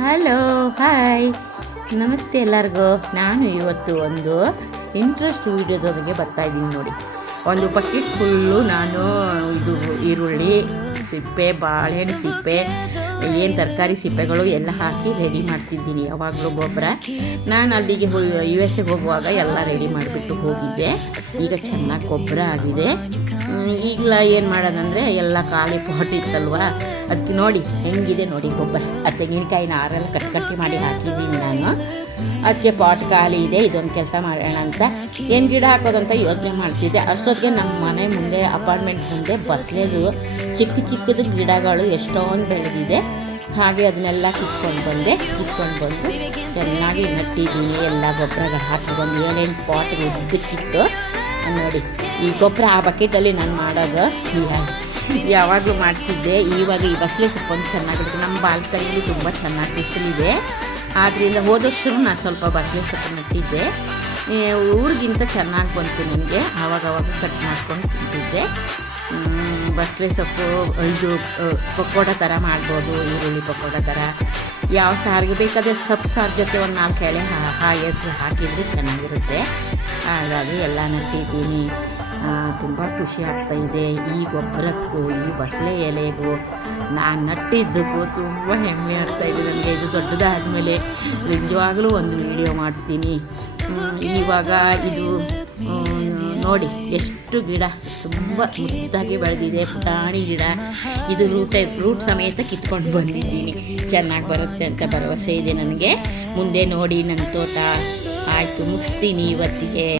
Hello hi ನಮಸ್ತೆ ಎಲ್ಲರಿಗೂ. ನಾನು ಇವತ್ತು ಒಂದು ಇಂಟ್ರೆಸ್ಟ್ ವೀಡಿಯೋದೊಂದಿಗೆ ಬರ್ತಾ ಇದ್ದೀನಿ ನೋಡಿ. ಒಂದು ಬಕೆಟ್ ಫುಲ್ಲು ನಾನು ಇದು ಈರುಳ್ಳಿ, ಸಿಪ್ಪೆ, ಬಾಳೆಹಣ್ಣು ಸಿಪ್ಪೆ ಏನು ತರಕಾರಿ ಸಿಪ್ಪೆಗಳು ಎಲ್ಲ ಹಾಕಿ ರೆಡಿ ಮಾಡ್ತಿದ್ದೀನಿ. ಯಾವಾಗಲೂ ಗೊಬ್ಬರ. ನಾನು ಅಲ್ಲಿಗೆ ಯು ಎಸ್ ಎಗೆ ಹೋಗುವಾಗ ಎಲ್ಲ ರೆಡಿ ಮಾಡಿಬಿಟ್ಟು ಹೋಗಿದ್ದೆ. ಈಗ ಚೆನ್ನಾಗಿ ಗೊಬ್ಬರ ಆಗಿದೆ. ಈಗಲ ಏನು ಮಾಡೋದಂದರೆ ಎಲ್ಲ ಖಾಲಿ ಪಾಟ್ ಇತ್ತಲ್ವ? ಅದಕ್ಕೆ ನೋಡಿ, ಹೆಂಗಿದೆ ನೋಡಿ ಗೊಬ್ಬರ. ಆ ತೆಂಗಿನಕಾಯಿನ ಆರಲ್ಲಿ ಕಟ್ ಕಟ್ಟಿ ಮಾಡಿ ಹಾಕಿದ್ದೀನಿ ನಾನು. ಅದಕ್ಕೆ ಪಾಟ್ ಖಾಲಿ ಇದೆ, ಇದೊಂದು ಕೆಲಸ ಮಾಡೋಣ ಅಂತ. ಏನು ಗಿಡ ಹಾಕೋದಂತ ಯೋಚನೆ ಮಾಡ್ತಿದ್ದೆ. ಅಷ್ಟೊತ್ತಿಗೆ ನಮ್ಮ ಮನೆ ಮುಂದೆ ಅಪಾರ್ಟ್ಮೆಂಟ್ ಮುಂದೆ ಬಸ್ಲೇದು ಚಿಕ್ಕ ಚಿಕ್ಕದು ಗಿಡಗಳು ಎಷ್ಟೊಂದು ಬೆಳೆದಿದೆ. ಹಾಗೆ ಅದನ್ನೆಲ್ಲ ಕಿತ್ಕೊಂಡು ಬಂದೆ. ಕಿತ್ಕೊಂಡು ಬಂದು ಚೆನ್ನಾಗಿ ನಟ್ಟಿದ್ದೀನಿ. ಎಲ್ಲ ಗೊಬ್ಬರಗಳು ಹಾಕಿ ಬಂದು ಏನೇನು ಪಾಟ್ ಉದ್ದಕ್ಕಿತ್ತು ನೋಡಿ, ಈ ಗೊಬ್ಬರ ಆ ಬಕೆಟಲ್ಲಿ ನಾನು ಮಾಡೋದು. ಈಗ ಯಾವಾಗಲೂ ಮಾಡ್ತಿದ್ದೆ. ಇವಾಗ ಈ ಬಸ್ಲೇ ಸ್ವಲ್ಪ ಚೆನ್ನಾಗಿರುತ್ತೆ. ನಮ್ಮ ಬಾಲ್ಕನಿಲಿ ತುಂಬ ಚೆನ್ನಾಗಿ ಬಿಸಿಲಿದೆ. ಆದ್ದರಿಂದ ಹೋದ ನಾನು ಸ್ವಲ್ಪ ಬಸ್ಲೆ ಸೊಪ್ಪು ನಟ್ಟಿದ್ದೆ ಊರಿಗಿಂತ ಚೆನ್ನಾಗಿ ಬಂತು ನಿಮಗೆ? ಆವಾಗ ಅವಾಗ ಕಟ್ ಮಾಡ್ಕೊಂಡು ತಿಂತಿದ್ದೆ. ಬಸಳೆ ಸೊಪ್ಪು, ಇದು ಪಕೋಡ ಥರ ಮಾಡ್ಬೋದು, ಈರುಳ್ಳಿ ಪಕೋಡ ಥರ ಯಾವ ಸಾರಿಗೆ ಬೇಕಾದರೆ ಸೊಪ್ಪು ಸಾರು ಜೊತೆ ಒಂದು ನಾಲ್ಕು ಎಳೆ ಹಾ- ಹಾ ಹೆಸ್ರು ಹಾಕಿದರೆ ಚೆನ್ನಾಗಿರುತ್ತೆ. ಹಾಗಾಗಿ ಎಲ್ಲ ನಟ್ಟಿದ್ದೀನಿ ತುಂಬ ಖುಷಿ ಆಗ್ತಾ ಇದೆ. ಈ ಗೊಬ್ಬರಕ್ಕೂ, ಈ ಬಸಳೆ ಎಲೆಗೂ ನಾನು ನಟ್ಟಿದ್ದಕ್ಕೂ ತುಂಬ ಹೆಮ್ಮೆ ಆಗ್ತಾ ಇದೆ ನನಗೆ. ಇದು ದೊಡ್ಡದಾದಮೇಲೆ ನಿಜವಾಗಲೂ ಒಂದು ವಿಡಿಯೋ ಮಾಡ್ತೀನಿ. ಇವಾಗ ಇದು ನೋಡಿ, ಎಷ್ಟು ಗಿಡ ತುಂಬ ಮುದ್ದಾಗಿ ಬೆಳೆದಿದೆ, ಪುಟಾಣಿ ಗಿಡ. ಇದು ರೂಟ್ ರೂಟ್ ಸಮೇತ ಕಿತ್ಕೊಂಡು ಬಂದಿದ್ದೀನಿ. ಚೆನ್ನಾಗಿ ಬರುತ್ತೆ ಅಂತ ಭರವಸೆ ಇದೆ ನನಗೆ. ಮುಂದೆ ನೋಡಿ ನನ್ನ ತೋಟ. ಆಯಿತು, ಮುಗಿಸ್ತೀನಿ ಇವತ್ತಿಗೆ.